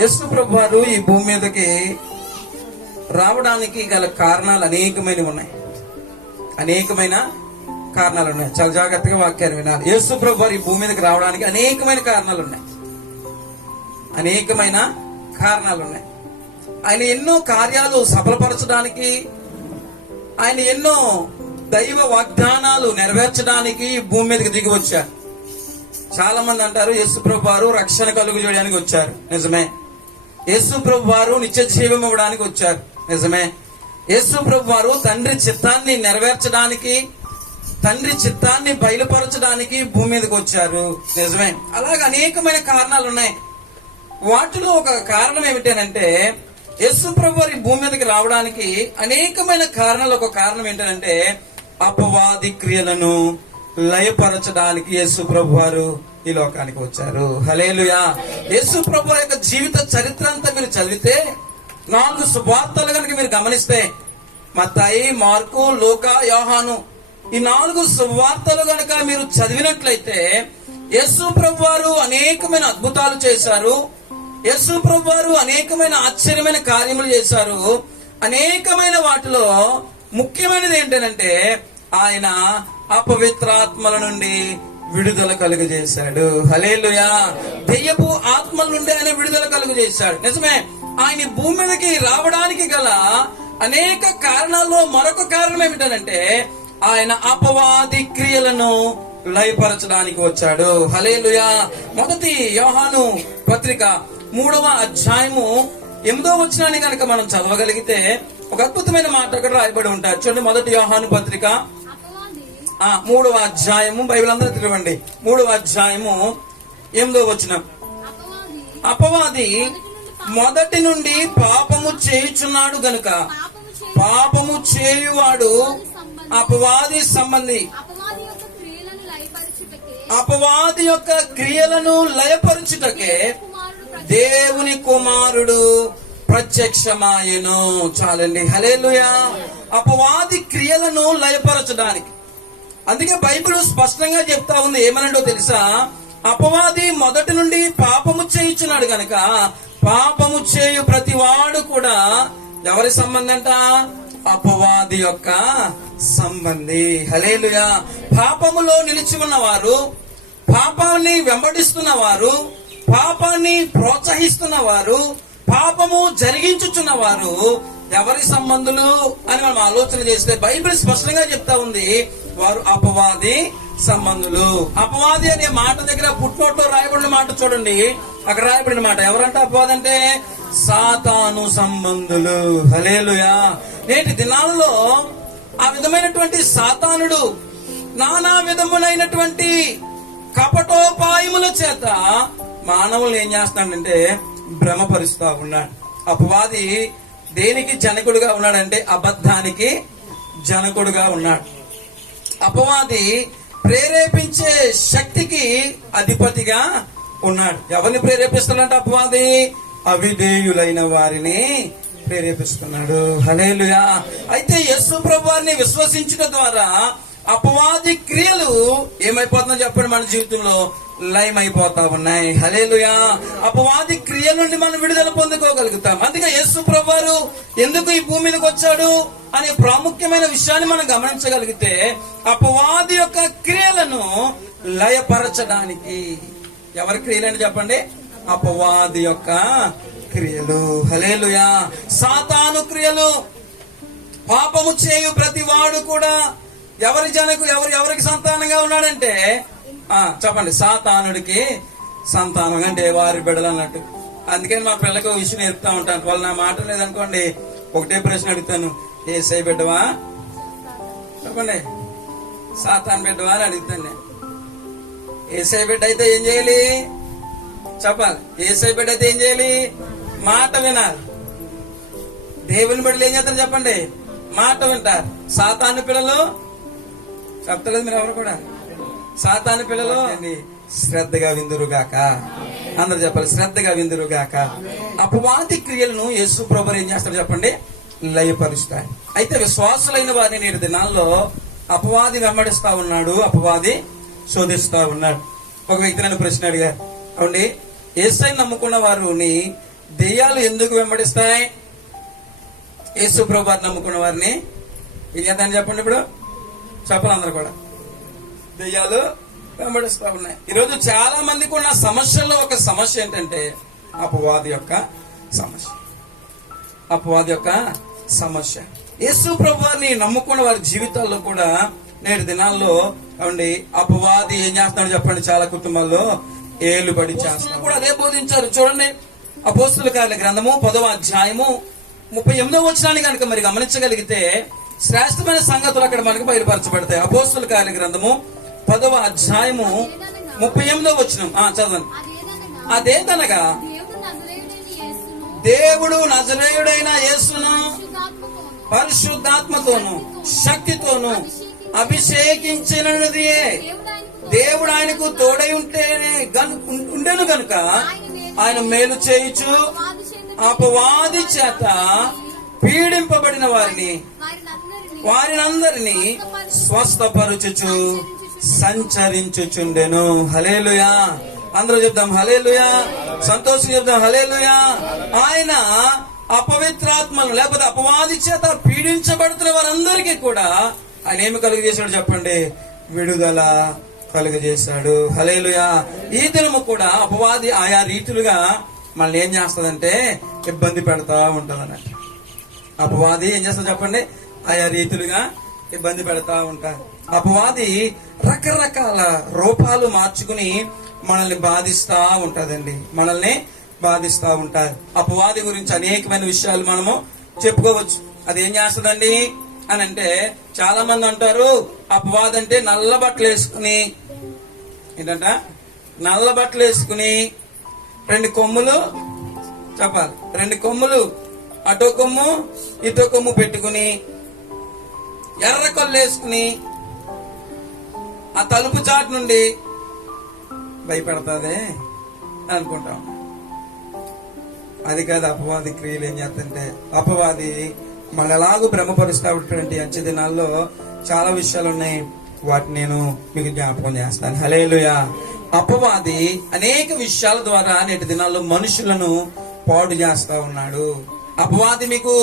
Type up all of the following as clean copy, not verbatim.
యేసు ప్రభు వారు ఈ భూమి మీదకి రావడానికి గల కారణాలు అనేకమైనవి ఉన్నాయి. అనేకమైన కారణాలు ఉన్నాయి. చాలా జాగ్రత్తగా వాక్యాన్ని వినాలి. యేసు ప్రభు వారు ఈ భూమి మీదకి రావడానికి అనేకమైన కారణాలు ఉన్నాయి. అనేకమైన కారణాలు ఉన్నాయి. ఆయన ఎన్నో కార్యాలు సఫలపరచడానికి, ఆయన ఎన్నో దైవ వాగ్దానాలు నెరవేర్చడానికి భూమి మీదకి దిగి వచ్చారు. చాలా మంది అంటారు యేసు ప్రభు వారు రక్షణ కలుగు చేయడానికి వచ్చారు. నిజమే. యేసు ప్రభు వారు నిత్య జీవం ఇవ్వడానికి వచ్చారు. నిజమే. యేసు ప్రభు వారు తండ్రి చిత్తాన్ని నెరవేర్చడానికి, తండ్రి చిత్తాన్ని బయలుపరచడానికి భూమి మీదకి వచ్చారు. నిజమే. అలాగే అనేకమైన కారణాలు ఉన్నాయి. వాటిలో ఒక కారణం ఏమిటంటే యేసు ప్రభు వారి భూమి మీదకి రావడానికి అనేకమైన కారణాలు. ఒక కారణం ఏంటంటే అపవాది క్రియలను లయపరచడానికి యేసు ప్రభు వారు ఈ లోకానికి వచ్చారు. హల్లెలూయా. యేసు ప్రభు యొక్క జీవిత చరిత్ర అంతా మీరు చదివితే, 4 సువార్తలు కనుక మీరు గమనిస్తే, మత్తయి, మార్కు, లూకా, యోహాను, ఈ 4 సువార్తలు కనుక మీరు చదివినట్లయితే యేసు ప్రభు వారు అనేకమైన అద్భుతాలు చేశారు. యేసు ప్రభు వారు అనేకమైన ఆశ్చర్యమైన కార్యములు చేశారు. అనేకమైన వాటిలో ముఖ్యమైనది ఏంటంటే ఆయన అపవిత్రాత్మల నుండి విడుదల కలుగజేశాడు. హల్లెలూయా. దెయ్యపు ఆత్మల నుండి ఆయన విడుదల కలుగజేశాడు. నిజమే. ఆయన భూమి మీదకి రావడానికి గల అనేక కారణాల్లో మరొక కారణం ఏమిటంటే ఆయన అపవాది క్రియలను లయపరచడానికి వచ్చాడు. హల్లెలూయా. మొదటి యోహాను పత్రిక 3వ అధ్యాయము 8వ వచనాన్ని కనుక మనం చదవగలిగితే ఒక అద్భుతమైన మాట అక్కడ రాయబడి ఉంటారు. చూడండి, మొదటి యోహాను పత్రిక 3వ అధ్యాయము, బైబిల్ అందరూ తిరగండి. 3వ అధ్యాయము 8వ వచనం. అపవాది మొదటి నుండి పాపము చేయుచున్నాడు గనుక పాపము చేయువాడు అపవాది సంబంధి. అపవాది యొక్క క్రియలను లయపరచుటకే దేవుని కుమారుడు ప్రత్యక్షమాయెను. చాలండి. హల్లెలూయా. అపవాది క్రియలను లయపరచడానికి. అందుకే బైబిల్ స్పష్టంగా చెప్తా ఉంది. ఏమనంటో తెలుసా? అపవాది మొదటి నుండి పాపము చేయుచున్నాడు గనక పాపము చేయు ప్రతి వాడు కూడా ఎవరి సంబంధి అంట? అపవాది యొక్క సంబంధి. హల్లెలూయా. పాపములో నిలిచి ఉన్నవారు, పాపాన్ని వెంబడిస్తున్న వారు, పాపాన్ని ప్రోత్సహిస్తున్న వారు, పాపము జరిగించుచున్న వారు ఎవరి సంబంధులు అని మనం ఆలోచన చేస్తే బైబిల్ స్పష్టంగా చెప్తా ఉంది, వారు అపవాది సంబంధులు. అపవాది అనే మాట దగ్గర పుట్నోట్లో రాయబడిన మాట చూడండి. అక్కడ రాయబడిన మాట ఎవరంటే అపవాది అంటే సాతాను సంబంధులు. హల్లెలూయా. నేటి దినాల్లో ఆ విధమైనటువంటి సాతానుడు నానా విధములైనటువంటి కపటోపాయముల చేత మానవులు ఏం చేస్తున్నాడంటే భ్రమపరుస్తా ఉన్నాడు. అపవాది దేనికి జనకుడుగా ఉన్నాడంటే అబద్ధానికి జనకుడుగా ఉన్నాడు. అపవాది ప్రేరేపించే శక్తికి అధిపతిగా ఉన్నాడు. ఎవరిని ప్రేరేపిస్తున్నాడు? అపవాది అవిధేయులైన వారిని ప్రేరేపిస్తున్నాడు. హల్లెలూయా. అయితే యేసు ప్రభువారిని విశ్వసించడం ద్వారా అపవాది క్రియలు ఏమైపోతుందో చెప్పండి, మన జీవితంలో లయమైపోతా ఉన్నాయి. హల్లెలూయా. అపవాది క్రియల నుండి మనం విడుదల పొందుకోగలుగుతాం. అందుకే యేసు ప్రభువారు ఎందుకు ఈ భూమి మీదకి వచ్చాడు అనే ప్రాముఖ్యమైన విషయాన్ని మనం గమనించగలిగితే అపవాది యొక్క క్రియలను లయపరచడానికి. ఎవరి క్రియలని చెప్పండి? అపవాది యొక్క క్రియలు. హల్లెలూయా. సాతాను క్రియలు. పాపము చేయు ప్రతి వాడు కూడా ఎవరికి సంతానంగా ఉన్నాడంటే చెప్పండి, సాతానుడికి సంతానం అంటే వారి బిడ్డలు అన్నట్టు. అందుకని మా పిల్లలకు ఒక విషయం నేర్పుతా ఉంటాను. వాళ్ళు నా మాట లేదనుకోండి, ఒకటే ప్రశ్న అడుగుతాను, ఏసై బిడ్డవా? చెప్పండి, సాతాను బిడ్డవా అని అడుగుతాను నేను. ఏసై బిడ్డ అయితే ఏం చేయాలి చెప్పాలి. ఏసై బిడ్డ అయితే ఏం చేయాలి? మాట వినాలి. దేవుని బిడ్డలు ఏం చేస్తారు చెప్పండి? మాట వింటారు. సాతాను పిల్లలు చెప్తలేదు మీరు ఎవరు కూడా. సాతాను పిల్లలు శ్రద్ధగా విందురుగాక. అందరు చెప్పాలి, శ్రద్ధగా విందురుగాక. అపవాది క్రియలను యేసు ప్రభువు ఏం చేస్తాడు చెప్పండి? లయపరుస్తాడు. అయితే విశ్వాసులైన వారిని నేటి దినాల్లో అపవాది వెంబడిస్తా ఉన్నాడు, అపవాది శోధిస్తా ఉన్నాడు. ఒక వ్యక్తి నన్ను ప్రశ్న అడిగారు, అవునండి యేసయ్యను నమ్ముకున్న వారిని దెయ్యాలు ఎందుకు వెంబడిస్తాయి? యేసు ప్రభువారిని నమ్ముకున్న వారిని ఏం చేద్దామని చెప్పండి. ఇప్పుడు చెప్పాలి అందరూ కూడా. దెయ్యాలు వెంబడిస్తా ఉన్నాయి. ఈరోజు చాలా మందికి ఉన్న సమస్యల్లో ఒక సమస్య ఏంటంటే అపవాది యొక్క సమస్య. అపవాది యొక్క సమస్య. యేసు ప్రభువారిని నమ్ముకున్న వారి జీవితాల్లో కూడా నేటి దినాల్లో ఏమండి అపవాది ఏం చేస్తున్నాడు చెప్పండి? చాలా కుటుంబాల్లో ఏలుబడి చేస్తున్నాడు. కూడా అదే బోధించారు. చూడండి, అపోస్తుల కార్యాల గ్రంథము 10వ అధ్యాయము 38వ వచనాన్ని కనుక మరి గమనించగలిగితే శ్రేష్టమైన సంగతులు అక్కడ మనకు బయలుపరచబడతాయి. అపోస్తుల కార్యాల గ్రంథము 10వ అధ్యాయము 38వ వచనం చదవండి. అదేదనగా దేవుడు నజరేయుడైన యేసును పరిశుద్ధాత్మతోను శక్తితోను అభిషేకించినది దేవుడు ఆయనకు తోడై ఉండెను గనుక ఆయన మేలు చేయుచు అపవాది చేత పీడింపబడిన వారినందరినీ స్వస్థపరచుచు సంచరించుచుండెను. హల్లెలూయా. అందరూ చెప్దాం హల్లెలూయా. సంతోషం చెప్దాం హల్లెలూయా. ఆయన అపవిత్రాత్మలు లేకపోతే అపవాది చేత పీడించబడుతున్న వారందరికీ కూడా ఆయన ఏమి కలుగజేశాడు చెప్పండి? విడుదల కలుగజేశాడు. హల్లెలూయా. ఈ దినము కూడా అపవాది ఆయా రీతులుగా మనల్ని ఏం చేస్తుందంటే ఇబ్బంది పెడతా ఉంటుంది అన్నట్టు. అపవాది ఏం చేస్తుంది చెప్పండి? ఆయా రీతులుగా ఇబ్బంది పెడతా ఉంటారు. అపవాది రకరకాల రూపాలు మార్చుకుని మనల్ని బాధిస్తా ఉంటదండి. మనల్ని బాధిస్తా ఉంటారు. అపవాది గురించి అనేకమైన విషయాలు మనము చెప్పుకోవచ్చు. అది ఏం చేస్తుందండి అని అంటే చాలా మంది అంటారు అపవాది అంటే నల్ల బట్టలు వేసుకుని ఏంటంట నల్ల బట్టలు వేసుకుని 2 కొమ్ములు చెప్పాలి 2 కొమ్ములు అటో కొమ్ము ఇటో కొమ్ము పెట్టుకుని ఎర్ర కొల్లు వేసుకుని ఆ తలుపు చాటు నుండి భయపెడతాదే అనుకుంటాం. అది కాదు అపవాది క్రియలు. ఏం చేస్తుంటే అపవాది మన ఎలాగూ భ్రమపరుస్తున్నటువంటి అంచె దినాల్లో చాలా విషయాలు ఉన్నాయి. వాటిని నేను మీకు జ్ఞాపకం చేస్తాను. హల్లెలూయా. అపవాది అనేక విషయాల ద్వారా నేటి దినాల్లో మనుషులను పాడు చేస్తా ఉన్నాడు. అపవాది మీకు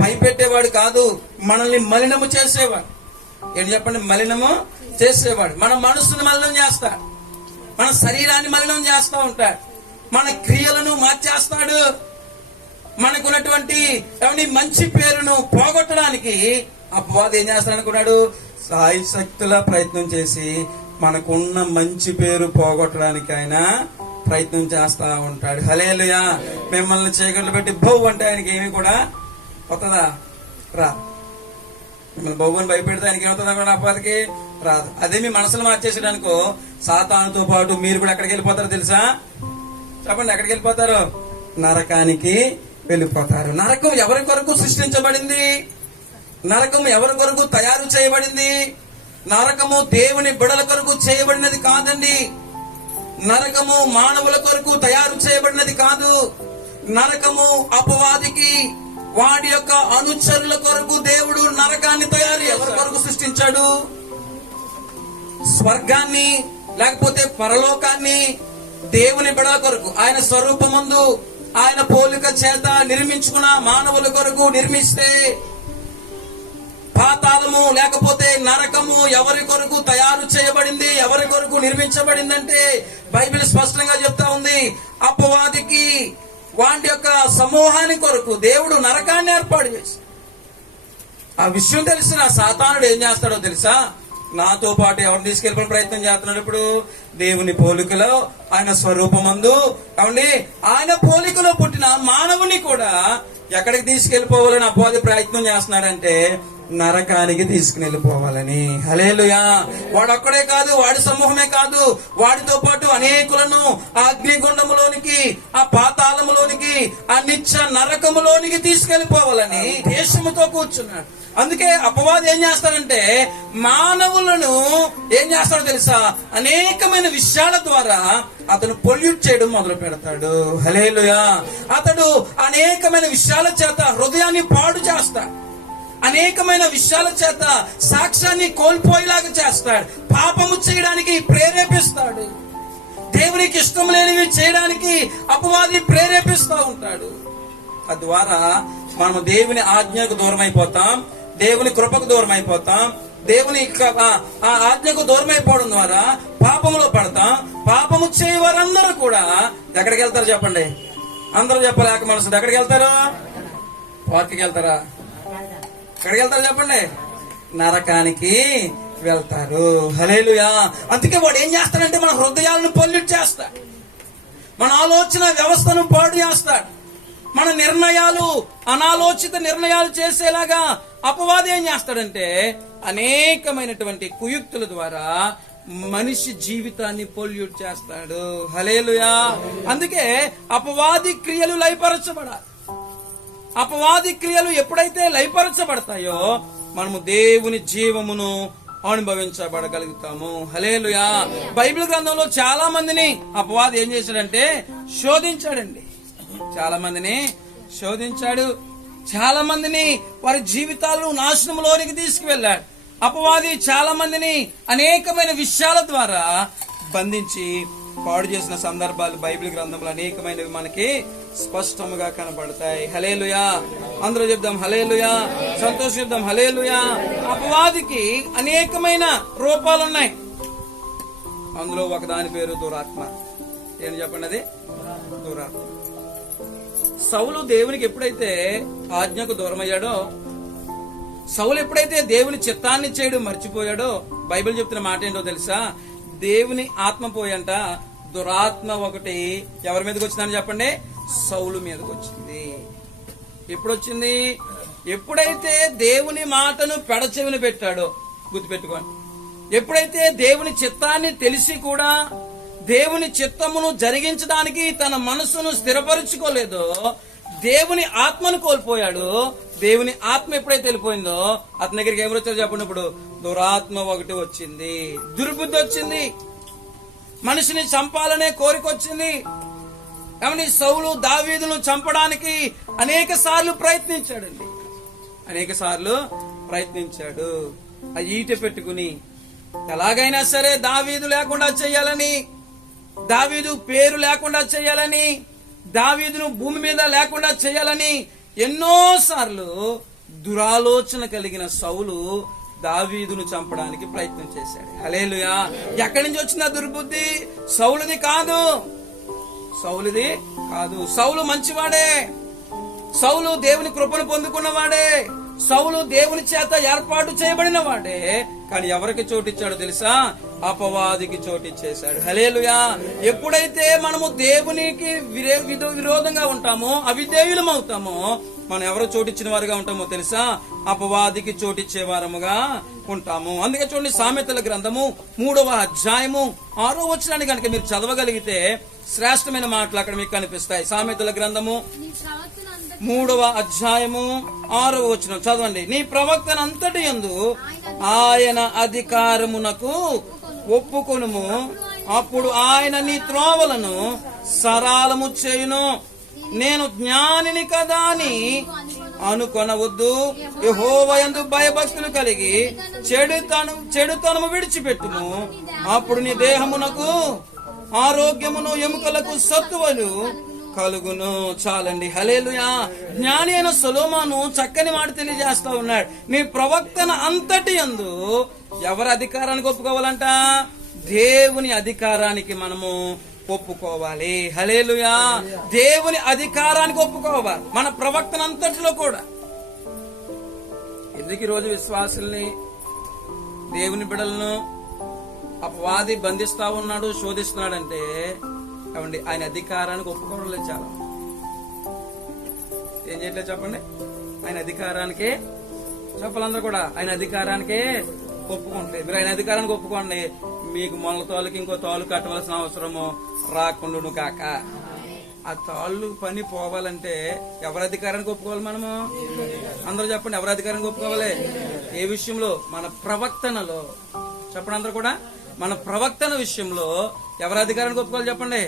భయపెట్టేవాడు కాదు, మనల్ని మలినము చేసేవాడు. ఏంటి చెప్పండి? మలినము చేసేవాడు. మన మనసును మలినం చేస్తాడు, మన శరీరాన్ని మలినం చేస్తూ ఉంటాడు, మన క్రియలను మార్చేస్తాడు. మనకున్నటువంటి మంచి పేరును పోగొట్టడానికి అపవాది ఏం చేస్తాడు అనుకున్నాడు? సాయి శక్తుల ప్రయత్నం చేసి మనకున్న మంచి పేరు పోగొట్టడానికి ఆయన ప్రయత్నం చేస్తా ఉంటాడు. హల్లెలూయా. మిమ్మల్ని చీకట్లు పెట్టి బౌ అంటే ఆయనకి ఏమి కూడా వస్తుందా? రాదు. మిమ్మల్ని బౌని భయపెడితే ఆయనకి ఏమవుతుందా కూడా అపవాదికి? రాదు. అదే మీ మనసులు మార్చేసాడనుకో సాతానుతో పాటు మీరు కూడా ఎక్కడికి వెళ్ళిపోతారో తెలుసా? చెప్పండి, ఎక్కడికి వెళ్ళిపోతారు? నరకానికి వెళ్ళిపోతారు. నరకం ఎవరి కొరకు సృష్టించబడింది? నరకం ఎవరి కొరకు తయారు చేయబడింది? నరకము దేవుని బిడల కొరకు చేయబడినది కాదండి. నరకము మానవుల కొరకు తయారు చేయబడినది కాదు. నరకము అపవాదికి వాడి యొక్క అనుచరుల కొరకు దేవుడు నరకాన్ని తయారు ఎవరి కొరకు సృష్టించాడు? స్వర్గాన్ని లేకపోతే పరలోకాన్ని దేవుని బిడల కొరకు ఆయన స్వరూపమందు ఆయన పోలిక చేత నిర్మించుకున్న మానవుల కొరకు నిర్మిస్తే, పాతాళము లేకపోతే నరకము ఎవరి కొరకు తయారు చేయబడింది, ఎవరి కొరకు నిర్మించబడిందంటే బైబిల్ స్పష్టంగా చెప్తా ఉంది. అపవాదికి వాటి యొక్క సమూహాని కొరకు దేవుడు నరకాన్ని ఏర్పాటు చేసి, ఆ విషయం తెలిసిన సాతానుడు ఏం చేస్తాడో తెలుసా? నాతో పాటు ఎవరిని తీసుకెళ్ళిపోయిన ప్రయత్నం చేస్తున్నాడు? ఇప్పుడు దేవుని పోలికలో ఆయన స్వరూపమందు ఆయన పోలికలో పుట్టిన మానవుని కూడా ఎక్కడికి తీసుకెళ్లిపోవాలని అపవాది ప్రయత్నం చేస్తున్నాడంటే నరకానికి తీసుకుని వెళ్ళిపోవాలని. హల్లెలూయా. వాడు ఒక్కడే కాదు, వాడి సమూహమే కాదు, వాడితో పాటు అనేకులను ఆ అగ్నిగుండములోనికి, ఆ పాతాళములోనికి, ఆ నిత్య నరకములోనికి తీసుకెళ్లిపోవాలని దేశముతో కూర్చున్నాడు. అందుకే అపవాది ఏం చేస్తాడంటే మానవులను ఏం చేస్తాడో తెలుసా? అనేకమైన విషయాల ద్వారా అతను పొల్యూట్ చేయడం మొదలు పెడతాడు. హల్లెలూయా. అతడు అనేకమైన విషయాల చేత హృదయాన్ని పాడు చేస్తాడు, అనేకమైన విషయాల చేత సాక్ష్యాన్ని కోల్పోయేలాగా చేస్తాడు, పాపము చేయడానికి ప్రేరేపిస్తాడు, దేవునికి ఇష్టం లేనివి చేయడానికి అపవాది ప్రేరేపిస్తూ ఉంటాడు. తద్వారా మనము దేవుని ఆజ్ఞకు దూరం అయిపోతాం, దేవుని కృపకు దూరం అయిపోతాం. దేవుని ఆ ఆజ్ఞకు దూరం అయిపోవడం ద్వారా పాపములో పడతాం. పాపము చేయవారందరూ కూడా ఎక్కడికి వెళ్తారు చెప్పండి? అందరూ చెప్పలేక మనసు ఎక్కడికి వెళ్తారు? పార్టీకి వెళ్తారా? ఎక్కడికి వెళ్తారు చెప్పండి? నరకానికి వెళ్తారు. హల్లెలూయా. అందుకే వాడు ఏం చేస్తాడంటే మన హృదయాలను పొల్యూట్ చేస్తాడు, మన ఆలోచన వ్యవస్థను పాడు చేస్తాడు, మన నిర్ణయాలు అనాలోచిత నిర్ణయాలు చేసేలాగా అపవాది ఏం చేస్తాడంటే అనేకమైనటువంటి కుయుక్తుల ద్వారా మనిషి జీవితాన్ని పొల్యూట్ చేస్తాడు. హల్లెలూయా. అందుకే అపవాది క్రియలు లయపరచబడాలి. అపవాది క్రియలు ఎప్పుడైతే లయపరచబడతాయో మనము దేవుని జీవమును అనుభవించబడగలుగుతాము. హల్లెలూయా. బైబిల్ గ్రంథంలో చాలా మందిని అపవాది ఏం చేశాడంటే శోధించాడండి. చాలా మందిని శోధించాడు, చాలా మందిని వారి జీవితాలను నాశనంలోనికి తీసుకువెళ్ళాడు. అపవాది చాలా మందిని అనేకమైన విషయాల ద్వారా బంధించి పాడు చేసిన సందర్భాలు బైబిల్ గ్రంథంలో అనేకమైనవి మనకి స్పష్టంగా కనబడతాయి. హల్లెలూయా. అందరూ చెప్దాం హల్లెలూయా. సంతోషం చెప్దాం హల్లెలూయా. అపవాదికి అనేకమైన రూపాలు ఉన్నాయి. అందులో ఒకదాని పేరు దురాత్మ. ఏం చెప్పండి? అది దురాత్మ. సౌలు దేవునికి ఎప్పుడైతే ఆజ్ఞకు దూరమయ్యాడో, సౌలు ఎప్పుడైతే దేవుని చిత్తాన్ని చేయడం మర్చిపోయాడో, బైబిల్ చెప్తున్న మాట ఏంటో తెలుసా? దేవుని ఆత్మ పోయంట, దురాత్మ ఒకటి ఎవరి మీదకి వచ్చిందని చెప్పండి? సౌలు మీదకి వచ్చింది. ఎప్పుడు వచ్చింది? ఎప్పుడైతే దేవుని మాటను పెడచెవిని పెట్టాడో, గుర్తుపెట్టుకోండి. ఎప్పుడైతే దేవుని చిత్తాన్ని తెలిసి కూడా దేవుని చిత్తమును జరిగించడానికి తన మనసును స్థిరపరుచుకోలేదో దేవుని ఆత్మను కోల్పోయాడు. దేవుని ఆత్మ ఎప్పుడైతే వెళ్ళిపోయిందో అతని దగ్గరికి ఎవరు వచ్చారు చెప్పండి? ఇప్పుడు దురాత్మ ఒకటి వచ్చింది, దుర్బుద్ధి వచ్చింది, మనిషిని చంపాలనే కోరిక వచ్చింది. కాబట్టి సౌలు దావీదును చంపడానికి అనేక సార్లు ప్రయత్నించాడండి, అనేక సార్లు ప్రయత్నించాడు. ఆ ఈట పెట్టుకుని ఎలాగైనా సరే దావీదు లేకుండా చేయాలని, దావీదు పేరు లేకుండా చేయాలని, దావీదును భూమి మీద లేకుండా చేయాలని ఎన్నో సార్లు దురాలోచన కలిగిన సౌలు దావీదును చంపడానికి ప్రయత్నం చేశాడు. హల్లెలూయా. ఎక్కడి నుంచి వచ్చిన దుర్బుద్ధి? సౌలుది కాదు, సౌలుది కాదు. సౌలు మంచివాడే, సౌలు దేవుని కృపను పొందుకున్నవాడే, సౌలు దేవుని చేత ఏర్పాటు చేయబడిన వాడే. కానీ ఎవరికి చోటిచ్చాడో తెలుసా? అపవాదికి చోటిచ్చేశాడు. హల్లెలూయా. ఎప్పుడైతే మనము దేవునికి విరోధంగా ఉంటామో, అవిధేయులం అవుతామో, మనం ఎవరు చోటిచ్చిన వారుగా ఉంటామో తెలుసా? అపవాదికి చోటిచ్చే వారముగా ఉంటాము. అందుకే చూడండి, సామెతల గ్రంథము 3వ అధ్యాయము 6వ వచనాన్ని కనుక మీరు చదవగలిగితే శ్రేష్టమైన మాటలు అక్కడ మీకు కనిపిస్తాయి. సామెతల గ్రంథము 3వ అధ్యాయము 6వ వచనం చదవండి. నీ ప్రవక్తన అంతటి యందు ఆయన అధికారమునకు ఒప్పుకొనుము, అప్పుడు ఆయన నీ త్రోవలను సరళము చేయును. నేను జ్ఞానిని కదా అని అనుకొనవద్దు. యెహోవా యందు భయభక్తులు కలిగి చెడుతనము విడిచిపెట్టుము, అప్పుడు నీ దేహమునకు ఆరోగ్యమును ఎముకలకు సత్తువలు కలుగును. చాలండి. హల్లెలూయా. జ్ఞాని అయిన సొలొమోను చక్కని మాట తెలియజేస్తా ఉన్నాడు. నీ ప్రవక్తన అంతటి యందు ఎవరి అధికారానికి ఒప్పుకోవాలంట? దేవుని అధికారానికి మనము ఒప్పుకోవాలి. హల్లెలూయా. దేవుని అధికారానికి ఒప్పుకోవాలి మన ప్రవక్తన అంతటిలో కూడా. ఎందుకు ఈరోజు విశ్వాసుల్ని, దేవుని బిడ్డలను అపవాది బంధిస్తా ఉన్నాడు, శోధిస్తున్నాడంటే ఏమండి ఆయన అధికారానికి ఒప్పుకోవడం లేదు. చాలా ఏం చేయట్లేదు చెప్పండి? ఆయన అధికారానికే చెప్పాలందరూ కూడా ఆయన అధికారానికే ఒప్పుకుంటలేదు. మీరు ఆయన అధికారానికి ఒప్పుకోండి, మీకు మొదల తోలుకి ఇంకో తోలు కట్టవలసిన అవసరము రాకుండాను కాక. ఆ తాళ్ళు పని పోవాలంటే ఎవరి అధికారానికి ఒప్పుకోవాలి? మనము అందరూ చెప్పండి, ఎవరి అధికారానికి ఒప్పుకోవాలి? ఏ విషయంలో? మన ప్రవక్తనలో. చెప్పండి అందరూ కూడా, మన ప్రవక్తన విషయంలో ఎవరి అధికారానికి ఒప్పుకోవాలి చెప్పండి?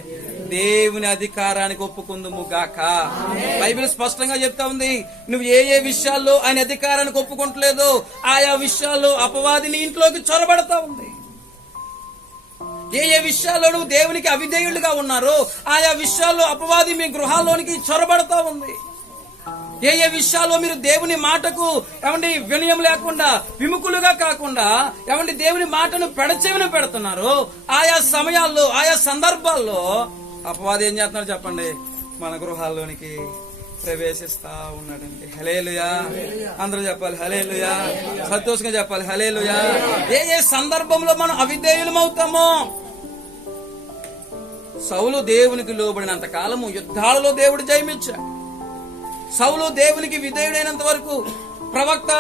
దేవుని అధికారానికి ఒప్పుకుందుము గాక. బైబిల్ స్పష్టంగా చెప్తా ఉంది. నువ్వు ఏ ఏ విషయాల్లో ఆయన అధికారానికి ఒప్పుకుంటలేదు, ఆయా విషయాల్లో అపవాదిని ఇంట్లోకి చొరబడతా ఉంది. ఏ ఏ విషయాల్లోనూ దేవునికి అవిధేయులుగా ఉన్నారో ఆయా విషయాల్లో అపవాది మీ గృహాల్లోనికి చొరబడతా ఉంది. ఏ ఏ విషయాల్లో మీరు దేవుని మాటకు వినయం లేకుండా, విముఖులుగా కాకుండా దేవుని మాటను పెడచెవిన పెడుతున్నారు, ఆయా సమయాల్లో ఆయా సందర్భాల్లో అపవాది ఏం చేస్తున్నారు చెప్పండి, మన గృహాల్లోనికి ప్రవేశిస్తా ఉన్నాడండి. హల్లెలూయా. అందరూ చెప్పాలి హల్లెలూయా. సంతోషంగా చెప్పాలి హల్లెలూయా. ఏ ఏ సందర్భంలో మనం అవిధేయులమవుతామో. సౌలు దేవునికి లోబడినంత కాలము యుద్ధాలలో దేవుడు జయమిచ్చాడు. సౌలు దేవునికి విధేయుడైనంత వరకు, ప్రవక్త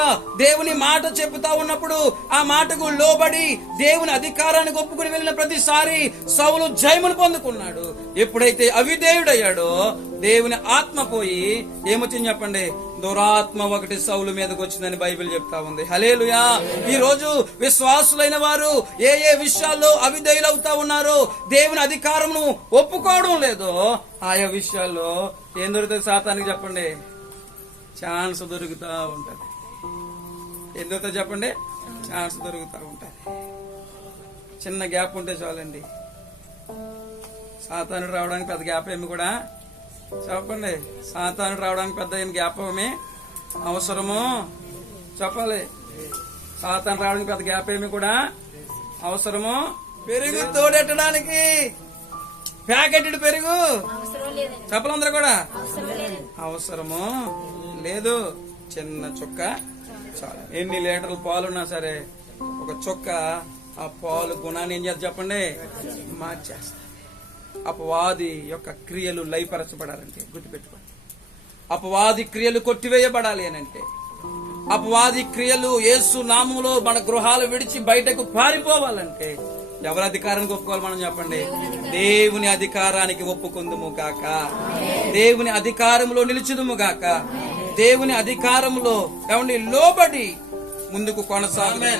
దేవుని మాట చెబుతా ఉన్నప్పుడు ఆ మాటకు లోబడి దేవుని అధికారాన్ని ఒప్పుకుని వెళ్ళిన ప్రతిసారి సౌలు జయమును పొందుకున్నాడు. ఎప్పుడైతే అవిధేయుడయ్యాడో దేవుని ఆత్మ పోయి ఏమొచ్చింది చెప్పండి, దురాత్మ ఒకటి సౌలు మీదకి వచ్చిందని బైబిల్ చెప్తా ఉంది. హల్లెలూయా. ఈ రోజు విశ్వాసులైన వారు ఏ ఏ విషయాల్లో అవిధేయులవుతా ఉన్నారో, దేవుని అధికారమును ఒప్పుకోవడం లేదో, ఆయా విషయాల్లో ఏం దొరుకుతుంది సాతానికి చెప్పండి, ఛాన్స్ దొరుకుతా ఉంటది. ఏం దొరుకుతుంది చెప్పండి, ఛాన్స్ దొరుకుతా ఉంటది. చిన్న గ్యాప్ ఉంటే చాలండి, సాతానుడు రావడానికి పెద్ద గ్యాప్ ఏమి కూడా చెప్పండి. సాతానుడు రావడానికి పెద్ద ఏమి గ్యాప్ ఏమి అవసరమో చెప్పాలి. సాతాను రావడానికి పెద్ద గ్యాప్ ఏమి కూడా అవసరమో. పెరుగు తోడెట్టడానికి ప్యాకెటెడ్ పెరుగు చెప్పలందరూ కూడా అవసరమో లేదు. చిన్న చుక్క చాలు. ఎన్ని లీటర్ల పాలున్నా సరే ఒక చుక్క ఆ పాలు గుణాన్ని ఏం చేస్తా చెప్పండి, మార్చేస్తా. అపవాది యొక్క క్రియలు లయపరచబడాలంటే గుర్తుపెట్టుకోండి. అపవాది క్రియలు కొట్టివేయబడాలి అనంటే, అపవాది క్రియలు యేసు నామములో మన గృహాలు విడిచి బయటకు పారిపోవాలంటే ఎవరి అధికారానికి ఒప్పుకోవాలి మనం చెప్పండి, దేవుని అధికారానికి ఒప్పుకుందుము గాక. దేవుని అధికారంలో నిలిచుదుము గాక. దేవుని అధికారంలో లోబడి ముందుకు కొనసాగమే.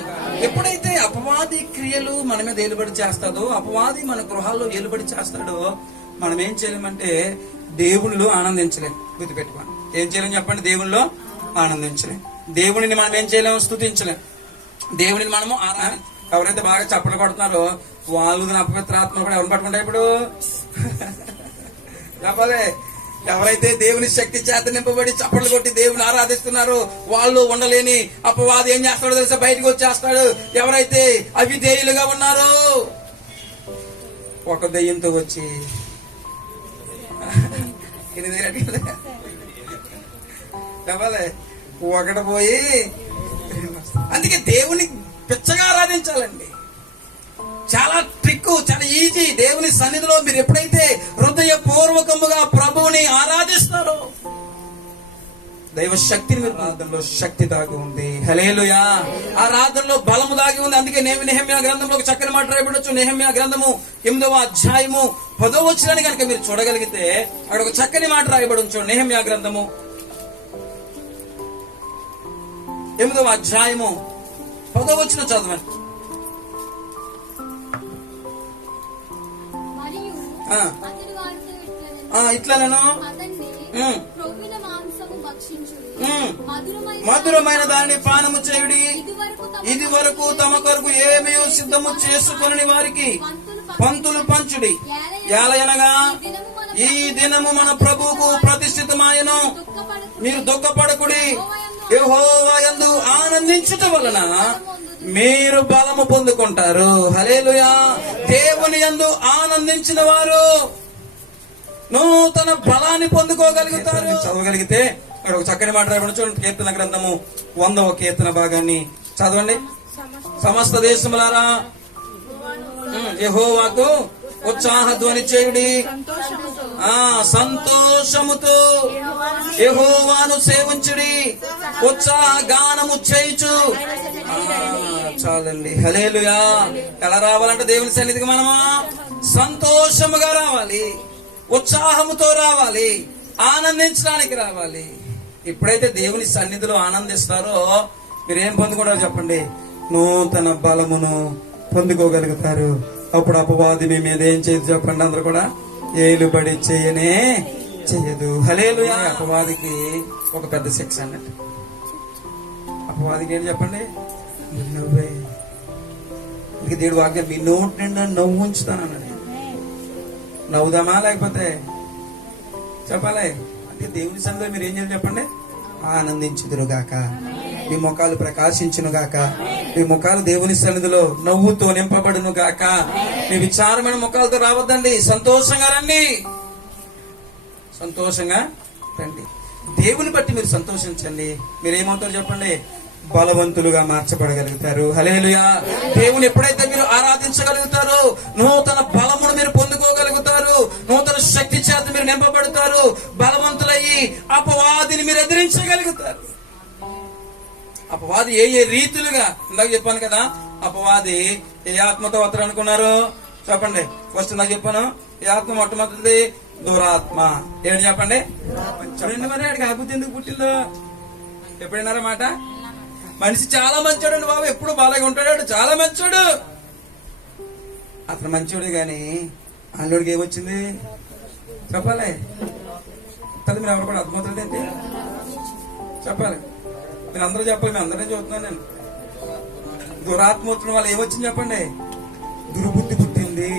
ఎప్పుడైతే అపవాది క్రియలు మన మీద ఏలుబడి చేస్తాడో, అపవాది మన గృహాల్లో ఏలుబడి చేస్తాడో, మనం ఏం చేయలేమంటే దేవునిలో ఆనందించలేం. గుర్తుపెట్టుకోండి, ఏం చేయలేం చెప్పండి, దేవునిలో ఆనందించలేం. దేవునిని మనం ఏం చేయలేము, స్తుతించలేం. దేవునిని మనము ఎవరైతే బాగా చప్పట్లు కొడుతున్నారో వాళ్ళు అపవిత్రాత్మ కూడా ఎవరిని పట్టుకుంటాయి ఇప్పుడు చెప్పాలి. ఎవరైతే దేవుని శక్తి చేత నింపబడి చప్పట్లు కొట్టి దేవుని ఆరాధిస్తున్నారో వాళ్ళు ఉండలేని అపవాది ఏం చేస్తాడో తెలుసా, బయటకు వచ్చేస్తాడు. ఎవరైతే అవిధేయులుగా ఉన్నారో ఒక దెయ్యంతో వచ్చి చెప్పాలి ఒకటి పోయి. అందుకే దేవుని పిచ్చగా ఆరాధించాలండి. చాలా ట్రిక్, చాలా ఈజీ. దేవుని సన్నిధిలో మీరు ఎప్పుడైతే హృదయపూర్వకముగా ప్రభువుని ఆరాధిస్తారో దైవ శక్తిని మీరు ఆరాధనలో శక్తి దాగి ఉంది. హల్లెలూయా. ఆరాధనలో బలము దాగి ఉంది. అందుకే నెహెమ్యా గ్రంథంలో ఒక చక్కని మాట రాయబడొచ్చు. నెహెమ్యా గ్రంథము 8వ అధ్యాయము 10వ వచనాన్ని కనుక మీరు చూడగలిగితే అక్కడ ఒక చక్కని మాట రాయబడొచ్చు. నెహెమ్యా గ్రంథము 8వ అధ్యాయము 10వ వచనం చదవండి. ఇట్లనను మధురమైన దాన్ని పానము చేయుడి. ఇది వరకు తమ కొరకు ఏమీ సిద్ధము చేసుకొని వారికి పంతులు పంచుడి. ఏలయనగా ఈ దినము మన ప్రభువుకు ప్రతిష్ఠితమాయను. మీరు దుఃఖపడకుడి, యెహోవా యందు ఆనందించుట వలన మీరు బలము పొందుకుంటారు. హల్లెలూయా. దేవుని యందు ఆనందించిన వారు నూతన బలాన్ని పొందుకోగలుగుతారు. చదవగలిగితే ఇక్కడ ఒక చక్కని మాట రాయబడి చూడండి. కీర్తన గ్రంథము 100వ కీర్తన భాగాన్ని చదవండి. సమస్త దేశములారా యెహోవాకు ఉత్సాహ ధ్వని చేయుడి. సంతోషముతో యెహోవాను సేవించుడి. ఉత్సాహ గానము చేయుచు. చాలండి. హల్లెలూయా. ఎలా రావాలంటే దేవుని సన్నిధికి మనము సంతోషముగా రావాలి, ఉత్సాహముతో రావాలి, ఆనందించడానికి రావాలి. ఎప్పుడైతే దేవుని సన్నిధిలో ఆనందిస్తారో మీరేం పొందుకుంటారో చెప్పండి, నూతన బలమును పొందుకోగలుగుతారు. అప్పుడు అపవాది మీ మీద ఏం చేయదు చెప్పండి, అందరూ కూడా ఏలుబడి చేయనే చేయదు. హల్లెలూయా. అపవాదికి ఒక పెద్ద శిక్ష అన్నట్టు. అపవాదికి ఏం చెప్పండి, ఇక దేవుడు వాక్యం మీ నోటి నిండా నవ్వు ఉంచుతానన్నాడు. నవ్వుదామా లేకపోతే చెప్పాలి అంటే దేవుని సన్నిధిలో మీరు ఏం చేయాలి చెప్పండి? ఆనందించుదురుగాక, మీ ముఖాలు ప్రకాశించును గాక, మీ ముఖాలు దేవుని సన్నిధిలో నవ్వుతో నింపబడును గాక. మీ విచారమైన ముఖాలతో రావద్దండి, సంతోషంగా రండి, సంతోషంగా రండి. దేవుని బట్టి మీరు సంతోషించండి. మీరేమవుతారు చెప్పండి? బలవంతులుగా మార్చబడగలుగుతారు. హల్లెలూయా. దేవుని ఎప్పుడైతే మీరు ఆరాధించగలుగుతారో నూతన బలమును మీరు పొందుకోగలుగుతారు, నూతన శక్తి చేత మీరు నింపబడతారు, బలవంతులయ్యి అపవాదిని మీరు ఎదిరించగలుగుతారు. అపవాది ఏ ఏ రీతులుగా, ఇందాక చెప్పాను కదా, అపవాది ఏ ఆత్మతో వస్తారు అనుకున్నారు చెప్పండి? ఫస్ట్ నాకు చెప్పాను, ఏ ఆత్మ మొట్టమొదటిది దురాత్మ. ఏంటి చెప్పండి? చూడండి, మరి ఆడికి అభివృద్ధి ఎందుకు పుట్టిందో ఎప్పుడైనారా మాట? మనిషి చాలా మంచోడు అండి బాబు, ఎప్పుడు బాగా ఉంటాడు, చాలా మంచోడు. అతను మంచోడు గాని అల్లుడికి ఏమొచ్చింది చెప్పాలి? తల్లి మీరు ఎవరు కూడా అర్థమవుతుంది ఏంటి చెప్పాలి? మీరు అందరూ చెప్పాలి, మేము అందరం చూస్తున్నాను నేను. దురాత్మ వచ్చిన వాళ్ళు ఏమొచ్చింది చెప్పండి? దుర్బుద్ధి పుట్టింది,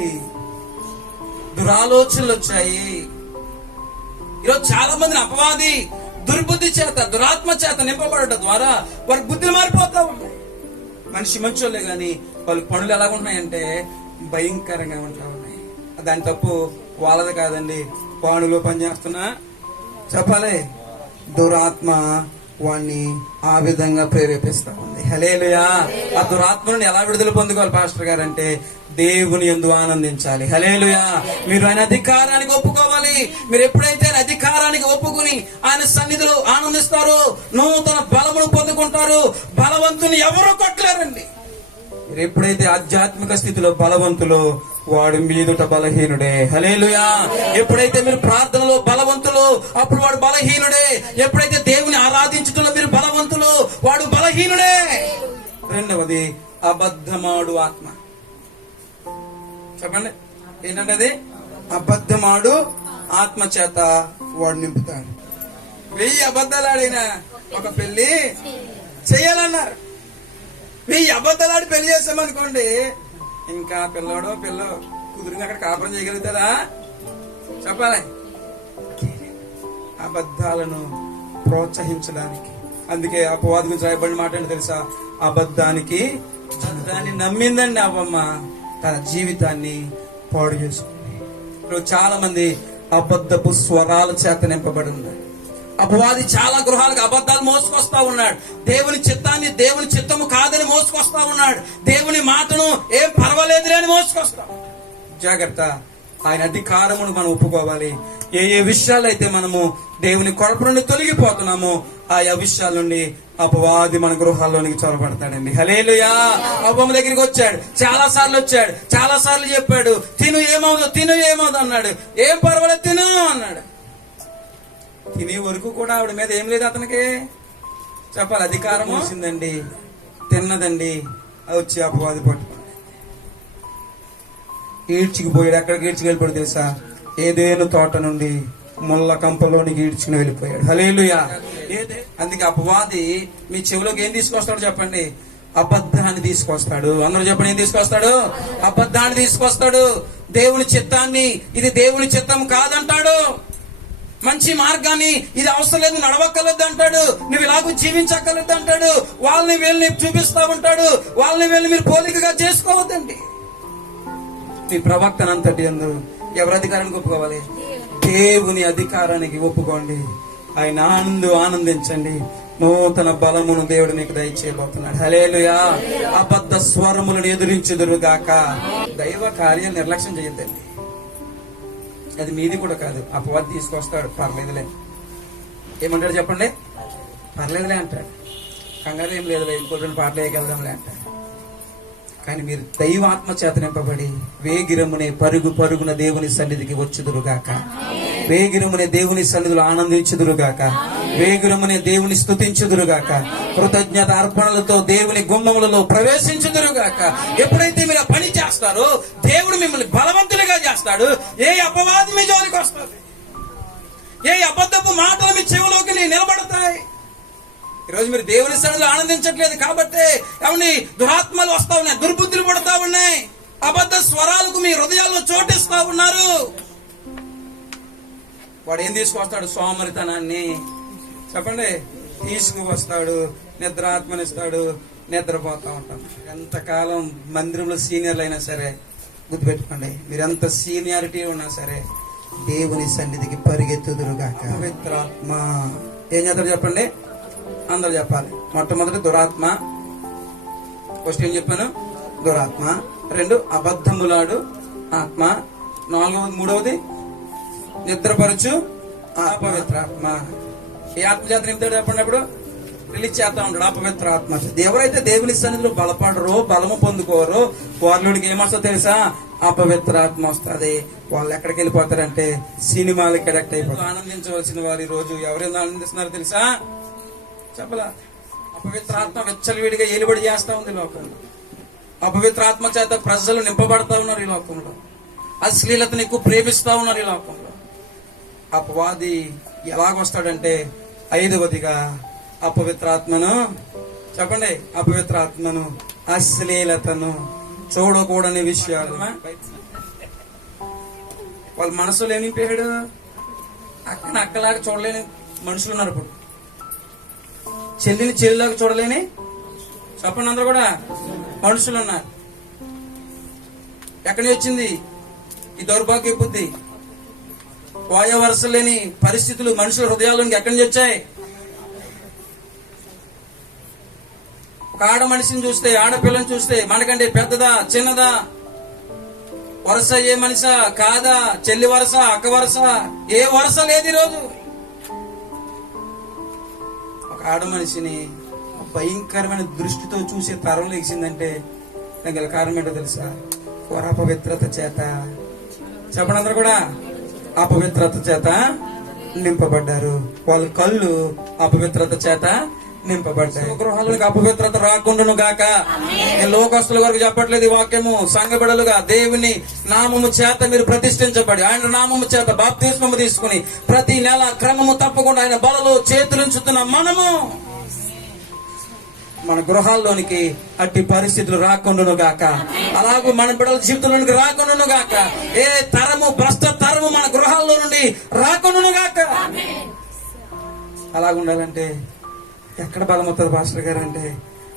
దురాలోచనలు వచ్చాయి. ఈరోజు చాలా మందిని అపవాది దుర్బుద్ధి చేత, దురాత్మ చేత నింపబడటం ద్వారా వారి బుద్ధులు మారిపోతా ఉన్నాయి. మనిషి మంచోళ్ళే గాని వాళ్ళ పనులు ఎలాగున్నాయంటే భయంకరంగా ఉంటా ఉన్నాయి. దాని తప్పు వాళ్ళది కాదండి, పనులు పనిచేస్తున్నా చెప్పాలి దురాత్మ వాణ్ణి ఆ విధంగా ప్రేరేపిస్తా ఉంది. హల్లెలూయా. ఆ దురాత్మను ఎలా విడుదల పొందుకోవాలి పాస్టర్ గారు అంటే దేవుని యందు ఆనందించాలి. హల్లెలూయా. మీరు ఆయన అధికారానికి ఒప్పుకోవాలి. మీరు ఎప్పుడైతే ఆయన అధికారానికి ఒప్పుకుని ఆయన సన్నిధిలో ఆనందిస్తారో నూతన బలమును పొందుకుంటారు. బలవంతుని ఎవరు కొట్టలేరండి. మీరు ఎప్పుడైతే ఆధ్యాత్మిక స్థితిలో బలవంతులో వాడు మీదుట బలహీనుడే. హల్లెలూయా. ఎప్పుడైతే మీరు ప్రార్థనలో బలవంతులు అప్పుడు వాడు బలహీనుడే. ఎప్పుడైతే దేవుని ఆరాధించడంలో మీరు బలవంతులు వాడు బలహీనుడే. రెండవది అబద్ధమాడు ఆత్మ. చెప్పండి ఏంటంటే అది? అబద్ధమాడు ఆత్మ చేత వాడు నింపుతాడు. 1000 అబద్ధాలు ఆడిన ఒక పెళ్లి చెయ్యాలన్నారు. 1000 అబద్ధాలు ఆడి పెళ్లి చేస్తామనుకోండి, ఇంకా పిల్లోడో పిల్ల కుదురుగా అక్కడ కాపురం చేయగలుగుతారా చెప్పాలి? అబద్ధాలను ప్రోత్సహించడానికి. అందుకే అపవాది గురించి రాయబడిన మాట ఏంటో తెలుసా? అబద్ధానికి దాన్ని నమ్మిందండి అవ్వమ్మ తన జీవితాన్ని పాడు చేసుకుంది. ఇప్పుడు చాలా మంది అబద్ధపు స్వరాల చేత నింపబడి ఉన్నారు. అపవాది చాలా గృహాలకు అబద్ధాలు మోసుకొస్తా ఉన్నాడు. దేవుని చిత్తాన్ని దేవుని చిత్తము కాదని మోసుకొస్తా ఉన్నాడు. దేవుని మాటను ఏం పర్వాలేదులే అని మోసుకొస్తా. జాగ్రత్త. ఆయన అధికారమును మనం ఒప్పుకోవాలి. ఏ ఏ విషయాలైతే మనము దేవుని కొరపు నుండి తొలగిపోతున్నామో ఆయా విషయాల నుండి అపవాది మన గృహాల్లోనికి చొరబడతాడండి. హల్లెలూయా. అవ్వమ్మ దగ్గరికి వచ్చాడు, చాలా సార్లు వచ్చాడు, చాలా సార్లు చెప్పాడు, తిను ఏమవుదు తిను ఏమవుదు అన్నాడు. ఏం పర్వాలేదు తిను అన్నాడు. తినే వరకు కూడా ఆవిడ మీద ఏం లేదు అతనికి చెప్పాలి. అధికారం వచ్చిందండి, తిన్నదండి, వచ్చి అపవాది పట్టుకోండి ఈడ్చుకుపోయాడు. ఎక్కడికి ఈడ్చుకెళ్ళిపోయాడు తెలుసా? ఏదేను తోట నుండి ముళ్ళ కంపలోనికి ఈడ్చుకుని వెళ్ళిపోయాడు. హల్లెలూయా. అందుకే అపవాది మీ చెవిలోకి ఏం తీసుకొస్తాడు చెప్పండి? అబద్ధాన్ని తీసుకొస్తాడు. అందరూ చెప్పండి, ఏం తీసుకొస్తాడు? అబద్ధాన్ని తీసుకొస్తాడు. దేవుని చిత్తాన్ని ఇది దేవుని చిత్తం కాదంటాడు. మంచి మార్గాన్ని ఇది అవసరం లేదు, నడవక్కర్లేదు అంటాడు. నువ్వు ఇలాగూ జీవించక్కర్లేదు అంటాడు. వాళ్ళని వీళ్ళని చూపిస్తా ఉంటాడు. వాళ్ళని వీళ్ళని మీరు పోలికగా చేసుకోవద్దండి. మీ ప్రవక్తనంతటి అందరూ ఎవరి అధికారానికి ఒప్పుకోవాలి? దేవుని అధికారానికి ఒప్పుకోండి. ఆయన ఆనందించండి. నూతన బలమును దేవుడు నీకు దయచేయబోతున్నాడు. హల్లెలూయా. అబద్ధ స్వరములను ఎదురించుదురుగాక. దైవ కార్యం నిర్లక్ష్యం చేయొద్దండి. అది మీది కూడా కాదు. అపవాది తీసుకొస్తాడు, పర్లేదులే. ఏమంటాడు చెప్పండి? పర్లేదులే అంటాడు. కంగారు ఏం లేదు, ఇంకో 2 పాటలు వేయగలదాంలే అంటాడు. కానీ మీరు దైవాత్మ చేత నింపబడి వేగిరమునే పరుగున దేవుని సన్నిధికి వచ్చుదురుగాక. వేగిరమునే దేవుని సన్నిధిలో ఆనందించుదురుగాక. వేగిరమునే దేవుని స్తుతించుదురుగాక. కృతజ్ఞత అర్పణలతో దేవుని గుమ్మములలో ప్రవేశించుదురుగాక. ఎప్పుడైతే మీరు ఆ పని చేస్తారో దేవుడు మిమ్మల్ని బలవంతులుగా చేస్తాడు. ఏ అపవాది మీ జోలికి వస్తుంది, ఏ అబద్ధపు మాటలు మీ చెవిలోకి నిలబడతాయి. ఈరోజు మీరు దేవుని సన్నిధిలో ఆనందించట్లేదు కాబట్టి ఏమండి దురాత్మలు వస్తా ఉన్నాయి, దుర్బుద్ధులు పడతా ఉన్నాయి, అబద్ధ స్వరాలకు మీ హృదయాల్లో చోటిస్తా ఉన్నారు. వాడు ఏం తీసుకొస్తాడు? సోమరితనాన్ని. చెప్పండి, తీసుకువస్తాడు, నిద్రాత్మనిస్తాడు, నిద్రపోతా ఉంటాం. ఎంతకాలం మందిరంలో సీనియర్లు అయినా సరే గుర్తుపెట్టుకోండి, మీరు ఎంత సీనియారిటీ ఉన్నా సరే దేవుని సన్నిధికి పరిగెత్తుదురుగాక. పవిత్రాత్మ ఏం చేస్తారు చెప్పండి? అందరూ చెప్పాలి. మొట్టమొదటి దురాత్మ. ఫస్ట్ ఏం చెప్పాను? దురాత్మ. 2 అబద్ధములాడు ఆత్మ. 4 మూడవది నిద్రపరచు అపవిత్రాత్మ. ఏ ఆత్మ చేత నింపుతాడు చెప్పండి? అప్పుడు రిలీజ్ చేస్తా ఉంటాడు అపవిత్ర ఆత్మ. ఎవరైతే దేవుని సన్నిధిలో బలపడరో, బలము పొందుకోరో వాళ్ళకి ఏమొస్తో తెలుసా? అపవిత్ర ఆత్మ వస్తుంది. వాళ్ళు ఎక్కడికి వెళ్ళిపోతారంటే సినిమాలకి అడక్ట్ అయిపోతారు. ఆనందించవలసిన వారు ఈ రోజు ఎవరైనా ఆనందిస్తున్నారు తెలుసా? చెప్పలా? అపవిత్ర ఆత్మ వెచ్చలవిడిగా ఏలుబడి చేస్తా ఉంది లోకంలో. అపవిత్ర ఆత్మ చేత ప్రజలు నింపబడతా ఉన్నారు ఈ లోకంలో. అశ్లీలతను ఎక్కువ ప్రేమిస్తా ఉన్నారు ఈ లోకంలో. అపవాది ఎలాగొస్తాడంటే 5వదిగా అపవిత్రాత్మను, చెప్పండి, అపవిత్రాత్మను, అశ్లీలతను, చూడకూడని విషయాలు. వాళ్ళ మనసులో ఏమి నింపాడు? అక్కలాగా చూడలేని మనుషులు ఉన్నారు. ఇప్పుడు చెల్లిని చెల్లిలాగా చూడలేని, చెప్పండి, అందరూ కూడా మనుషులు ఉన్నారు. ఎక్కడి నుంచి వచ్చింది ఈ దౌర్భాగ్య బుద్ధి? వాయు వరుస లేని పరిస్థితులు మనుషుల హృదయాల్లోకి ఎక్కడి నుంచి వచ్చాయి? ఒక ఆడ మనిషిని చూస్తే, ఆడపిల్లని చూస్తే మనకంటే పెద్దదా చిన్నదా, వరుస ఏ మనిషా కాదా, చెల్లి వరుస అక్క వరుస, ఏ వరుస లేదు ఈరోజు. ఒక ఆడ మనిషిని భయంకరమైన దృష్టితో చూసే తరం లేచిందంటే దానికి గల కారణం ఏంటో తెలుసా? అపవిత్రత చేత. చెప్పండి, అందరూ కూడా అపవిత్రత చేత నింపబడ్డారు. వాళ్ళ కళ్ళు అపవిత్రత చేత నింపబడ్డాయి. గృహాలకు అపవిత్రత రాకుండాను గాక. నేను లోకస్తుల వరకు చెప్పట్లేదు ఈ వాక్యము. సంఘ బిడ్డలుగా దేవుని నామము చేత మీరు ప్రతిష్ఠించబడి ఆయన నామము చేత బాప్తిస్మము తీసుకుని ప్రతి నెల క్రమము తప్పకుండా ఆయన బలలో చేతులుంచుతున్న మనము మన గృహాల్లోనికి అట్టి పరిస్థితులు రాకుండాను గాక. అలాగే మన బిడ్డల జీవితంలోనికి రాకుండాను గాక. ఏ తరము భ్రష్ట తరము మన గృహాల్లో నుండి రాకుండాను గాక. అలాగుండాలంటే ఎక్కడ బలం అవుతుంది పాస్టర్ గారు అంటే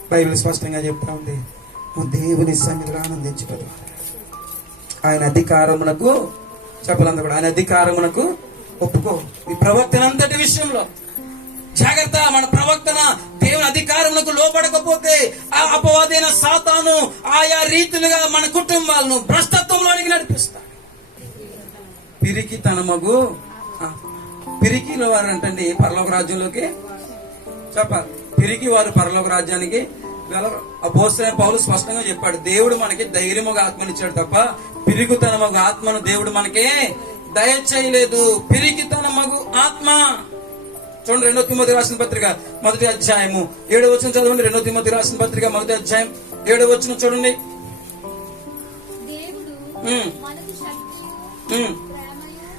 బైబిల్ స్పష్టంగా చెప్తా ఉంది, దేవుని సన్నిధిలో ఆనందించదు. ఆయన అధికారమునకు, చెప్పలంతా కూడా, ఆయన అధికారమునకు ఒప్పుకో. ఈ ప్రవర్తన అంతటి విషయంలో జాగ్రత్త. మన ప్రవర్తన దేవుని అధికారములకు లోపడకపోతే ఆ అపవాదైన సాతాను ఆయా రీతులుగా మన కుటుంబాలను భ్రష్టత్వంలోనికి నడిపిస్తాడు. పిరికి తన మగు పిరికిలో వారు అంటండి పరలోక రాజ్యంలోకి చెప్పాలి. పిరికి వారు పరలోక రాజ్యానికి వెళ్ళరు. అపోస్తలుడైన పౌలు స్పష్టంగా చెప్పాడు, దేవుడు మనకి ధైర్యముగా ఆత్మనిచ్చాడు తప్ప పిరికితనమగు ఆత్మను దేవుడు మనకి దయచేయలేదు. పిరికితనమగు ఆత్మ చూడండి, 2 తిమోతి రాసిన పత్రిక 1వ అధ్యాయము 7వ వచనం చదవండి. 2 తిమోతి రాసిన పత్రిక 1వ అధ్యాయం 7వ వచనం చూడండి.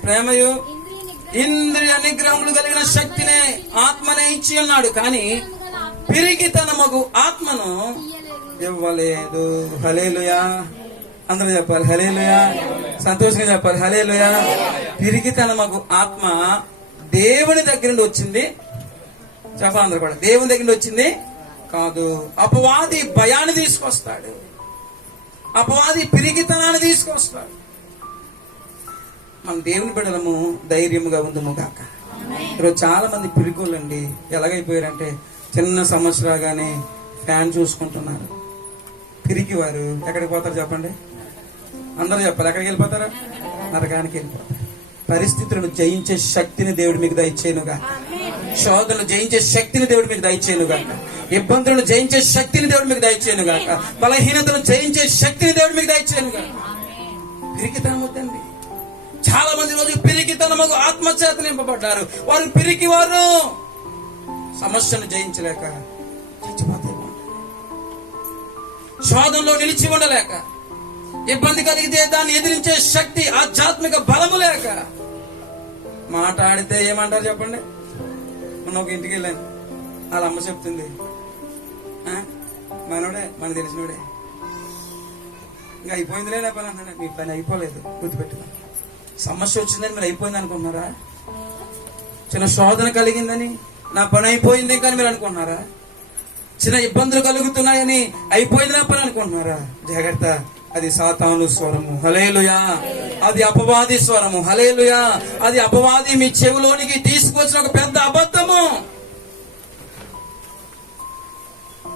ప్రేమయు ఇంద్రియ నిగ్రహములు కలిగిన శక్తినే ఆత్మనే ఇచ్చి ఉన్నాడు, కానీ పిరికితనమగు ఆత్మను ఇవ్వలేదు. హల్లెలూయా. అందరూ చెప్పాలి హల్లెలూయా. సంతోషంగా చెప్పాలి హల్లెలూయా. పిరికితనమగు ఆత్మ దేవుని దగ్గర నుండి వచ్చింది. చెప్పాలి అందరూ కూడా, దేవుని దగ్గర నుండి వచ్చింది కాదు. అపవాది భయాన్ని తీసుకొస్తాడు, అపవాది పిరికితనాన్ని తీసుకొస్తాడు. మన దేవుని బిడ్డలము ధైర్యముగా ఉందము గాక. ఈరోజు చాలా మంది పిరికోళ్ళండి ఎలాగైపోయారంటే చిన్న సమస్య రాగానే ఫ్యాన్ చూసుకుంటున్నారు. పిరికి వారు ఎక్కడికి పోతారు చెప్పండి? అందరూ చెప్పాలి, ఎక్కడికి వెళ్ళిపోతారా? నరకానికి వెళ్ళిపోతారు. పరిస్థితులను జయించే శక్తిని దేవుడు మీకు దయచేయనుగా. శోధనలు జయించే శక్తిని దేవుడు మీకు దయచేయనుగా. ఇబ్బందులను జయించే శక్తిని దేవుడు మీకు దయచేయనుగా. బలహీనతను జయించే శక్తిని దేవుడు మీకు దయచేయనుగా. పిరికితనం వద్దండి. చాలా మంది రోజు పిరికితనము ఆత్మచేత నింపబడ్డారు. వారు పిరికి వారు సమస్యను జయించలేక చచ్చిపోతారు. శోధనలో నిలిచి ఉండలేక, ఇబ్బంది కలిగితే దాన్ని ఎదిరించే శక్తి ఆధ్యాత్మిక బలము లేక, మాట్లాడితే ఏమంటారు చెప్పండి? మొన్న ఒక ఇంటికి వెళ్ళాను, వాళ్ళ అమ్మ చెప్తుంది, మనోడే మన తెలిసినోడే, ఇంకా అయిపోయిందిలే నా పని అన్నాడు. మీ పని అయిపోలేదు, గుర్తుపెట్టుకో. సమస్య వచ్చిందని మీరు అయిపోయింది అనుకుంటున్నారా? చిన్న శోధన కలిగిందని నా పని అయిపోయింది కానీ మీరు అనుకుంటున్నారా? చిన్న ఇబ్బందులు కలుగుతున్నాయని అయిపోయింది నా పని అనుకుంటున్నారా? జాగ్రత్త, అది సాతాను స్వరము. హల్లెలూయా. అది అపవాది స్వరము. హల్లెలూయా. అది అపవాది మీ చెవిలోనికి తీసుకొచ్చిన ఒక పెద్ద అబద్ధము.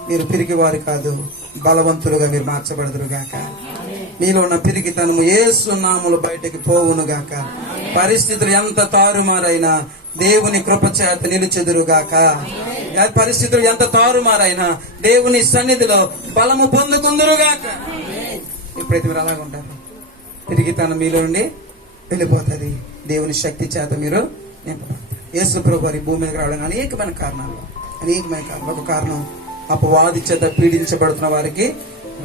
మీరు పిరికి వారు కాదు, బలవంతులుగా మీరు మార్చబడదురు గాక. మీలో ఉన్న పిరికితనము యేసు నామములో బయటకి పోవును గాక. పరిస్థితులు ఎంత తారుమారైనా దేవుని కృప చేత నిలుచెదురు గాక. పరిస్థితులు ఎంత తారుమారైనా దేవుని సన్నిధిలో బలము పొందుకుందురు గాక. ఎప్పుడైతే మీరు అలాగ ఉంటారు, పిరికితనం మీలో నుండి వెళ్ళిపోతుంది. దేవుని శక్తి చేత మీరు నింపబడతారు. యేసు ప్రభు వారి భూమి మీదకి రావడానికి అనేకమైన కారణాలు. ఒక కారణం, అపవాది చేత పీడించబడుతున్న వారికి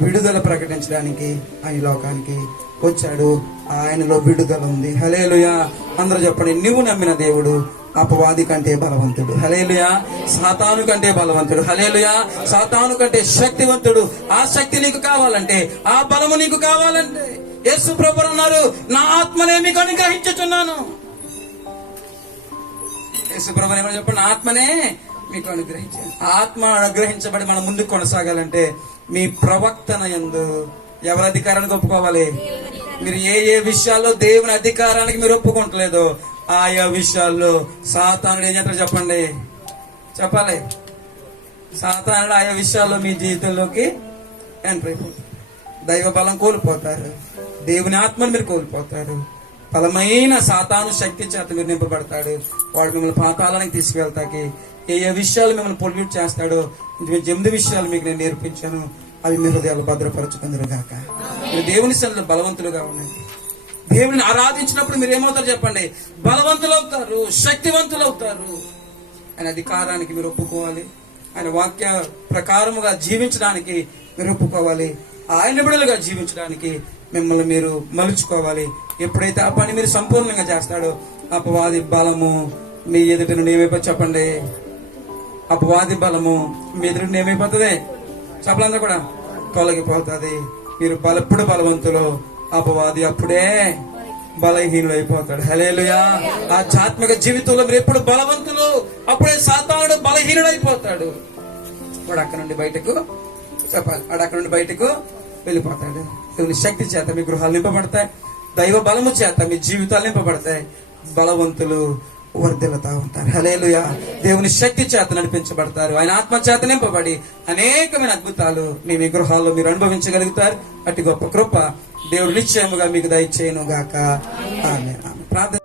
విడుదల ప్రకటించడానికి ఆయన లోకానికి వచ్చాడు. ఆయనలో విడుదల ఉంది. హల్లెలూయా. అందరూ చెప్పండి, నువ్వు నమ్మిన దేవుడు అపవాది కంటే బలవంతుడు. హల్లెలూయా. సాతాను కంటే బలవంతుడు. హల్లెలూయా. సాతాను కంటే శక్తివంతుడు. ఆ శక్తి నీకు కావాలంటే, ఆ బలము నీకు కావాలంటే యేసు ప్రభువు అన్నారు, నా ఆత్మనే మీకు అనుగ్రహించుచున్నాను. యేసు ప్రభువు ఏమని చెప్పండి, ఆత్మనే మీకు అనుగ్రహించాను. ఆత్మ అనుగ్రహించబడి మనం ముందుకు కొనసాగాలంటే మీ ప్రవక్తన యందు ఎవరి అధికారానికి ఒప్పుకోవాలి? మీరు ఏ ఏ విషయాల్లో దేవుని అధికారానికి మీరు ఒప్పుకుంటలేదో ఆయా విషయాల్లో సాతానుడు ఏం చేస్తాడు చెప్పండి, చెప్పాలి. సాతానుడు ఆయా విషయాల్లో మీ జీవితంలోకి ఎంటర్ అయిపోతారు. దైవ బలం కోల్పోతారు, దేవుని ఆత్మను మీరు కోల్పోతారు. బలమైన సాతాను శక్తి చేత మీరు నింపబడతాడు. వాడు మిమ్మల్ని పాతాళానికి తీసుకువెళ్తాకి ఏ ఏ విషయాలు మిమ్మల్ని పొల్యూట్ చేస్తాడో 8 విషయాలు మీకు నేను నేర్పించాను. అవి మీ హృదయాలు భద్రపరచుకుందరు గాక. మీరు దేవుని సన్నిధిలో బలవంతులుగా ఉండండి. దేవుని ఆరాధించినప్పుడు మీరు ఏమవుతారు చెప్పండి, బలవంతులు అవుతారు, శక్తివంతులు అవుతారు. ఆయన అధికారానికి మీరు ఒప్పుకోవాలి. ఆయన వాక్య ప్రకారముగా జీవించడానికి మీరు ఒప్పుకోవాలి. ఆయన బిడ్డలుగా జీవించడానికి మిమ్మల్ని మీరు మలుచుకోవాలి. ఎప్పుడైతే ఆ పని మీరు సంపూర్ణంగా చేస్తాడో అపవాది బలము మీ ఎదుట నుండి ఏమైపోతుంది చెప్పండి, అపవాది బలము మీ ఎదుట నుండి ఏమైపోతుంది చెప్పలందరూ కూడా తొలగిపోతుంది. మీరు ఎప్పుడు బలవంతులు, అపవాది అప్పుడే బలహీనుడు అయిపోతాడు. హల్లెలూయా. ఆధ్యాత్మిక జీవితంలో మీరు ఎప్పుడు బలవంతులు, అప్పుడే సాతానుడు బలహీనుడు అయిపోతాడు. వాడు అక్కడ నుండి బయటకు చెప్పాలి, వాడు అక్కడ నుండి బయటకు వెళ్ళిపోతాడు. దేవుని శక్తి చేత మీ గృహాలు నింపబడతాయి. దైవ బలము చేత మీ జీవితాలు నింపబడతాయి. బలవంతులు వర్ధిల్లుతా ఉంటారు. హల్లెలూయా. దేవుని శక్తి చేత నడిపించబడతారు. ఆయన ఆత్మ చేత నింపబడి అనేకమైన అద్భుతాలు మీ గృహాల్లో మీరు అనుభవించగలుగుతారు. అట్టి గొప్ప కృప దేవుడు నిశ్చయముగా మీకు దయచేయును గాక. ఆమేన్. ప్రార్థన.